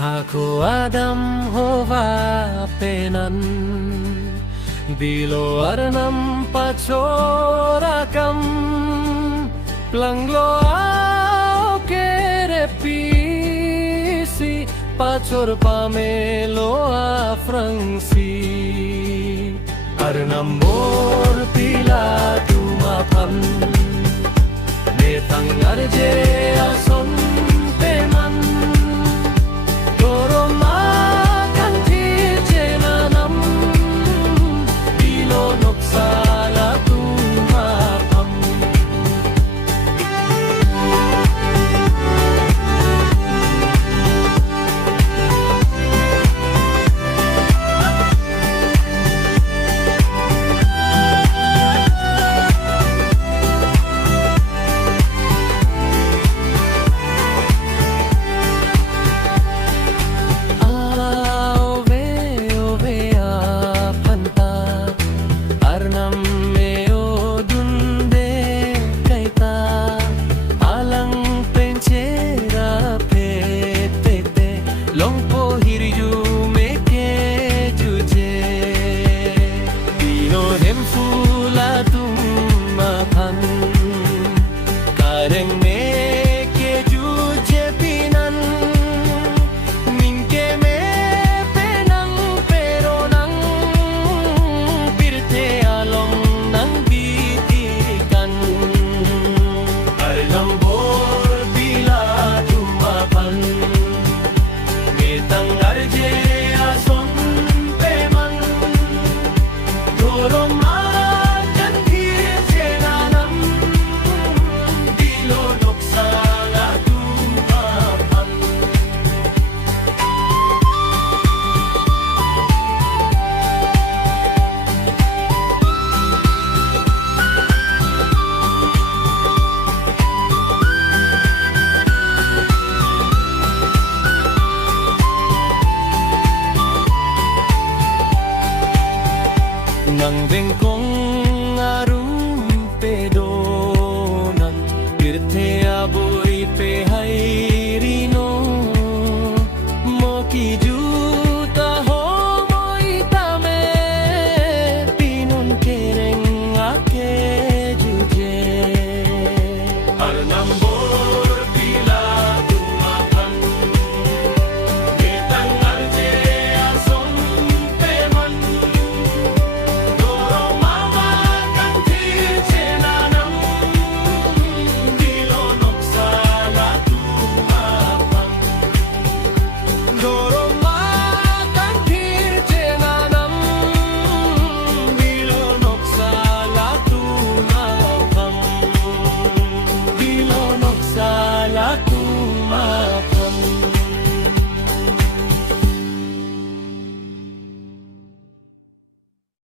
Aku Adam hova penan Bilo arnam pacorakam Planglo ao kerepisi Pacor pamelo a frangsi Arnam bor pila tumapan Betang arje ason peman Nang bengkong arum pedonan Irte aboy pe hairino Moki juta homoy tame Pinon kereng ake juje Arnambol